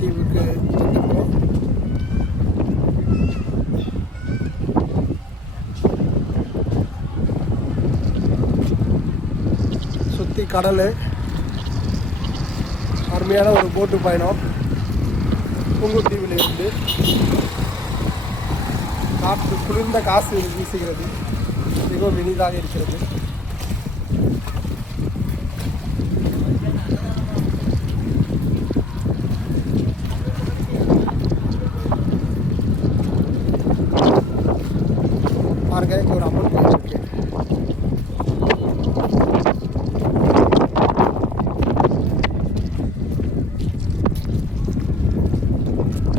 தீவுக்கு வந்துருக்கோம். சுற்றி கடல், அருமையான ஒரு போட்டு பயணம். புங்குத்தீவில் இருந்து காற்று குளிர்ந்த காசு வீசுகிறது, மிகவும் இனிதாக இருக்கிறது. பாருங்க, ஒரு அம்மன் கோயில் இருக்கு.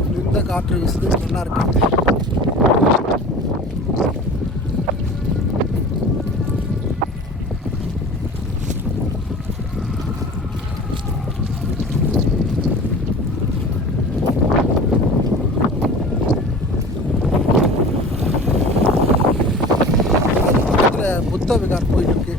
குளிர்ந்த காற்று வீசுது, நல்லா இருக்கு. புத்த விகார் கோயில் இருக்கு.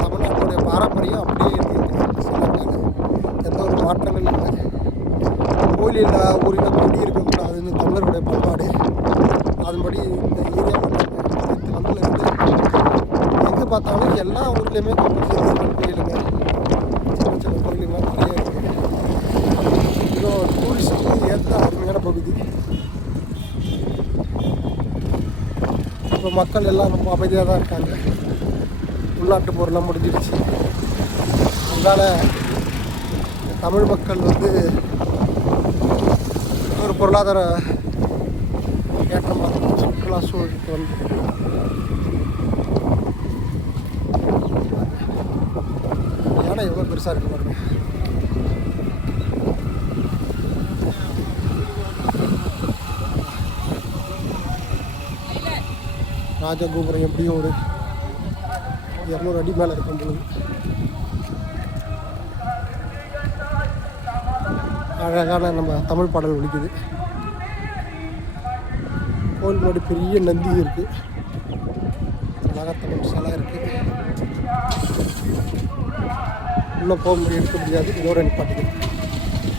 தமிழ்நாட்டுடைய பாரம்பரியம் அப்படியே இருக்கு, எந்த ஒரு மாற்றங்கள் இல்லை. கோயிலில் ஊரில் கொடி இருக்கக்கூடாதுன்னு தமிழருடைய பண்பாடு. அதன்படி இந்த ஏரியாவில் வந்திலிருந்து எங்கே பார்த்தாலும் எல்லா ஊர்லேயுமே கோயிலுங்க, சின்ன சின்ன கோயிலுங்க நிறைய இருக்குது. இன்னும் டூரிஸ்ட்டுக்கு ஏற்ற அருமையான பகுதி. இப்போ மக்கள் எல்லாம் ரொம்ப அமைதியாக தான் இருக்காங்க. உள்நாட்டு போரெல்லாம் முடிஞ்சிடுச்சு. அதனால் தமிழ் மக்கள் ஒரு பொருளாதார ஏற்றமாக சுற்றுலா சூழலுக்கு யானை எவ்வளோ பெருசாக இருக்கு பாருங்க. ராஜகோபுரம் எப்படியும் ஒரு 200 அடி மேலே இருக்கும் பொழுது அழகான நம்ம தமிழ் பாடல் ஒலிக்குது. கோயில் முன்னாடி பெரிய நந்தி இருக்குது, நாகத்தம்மன் சிலை இருக்குது. உள்ளே போக முடியாது, எடுக்க முடியாது. இதோட நிப்பாட்டிக்கிறேன்.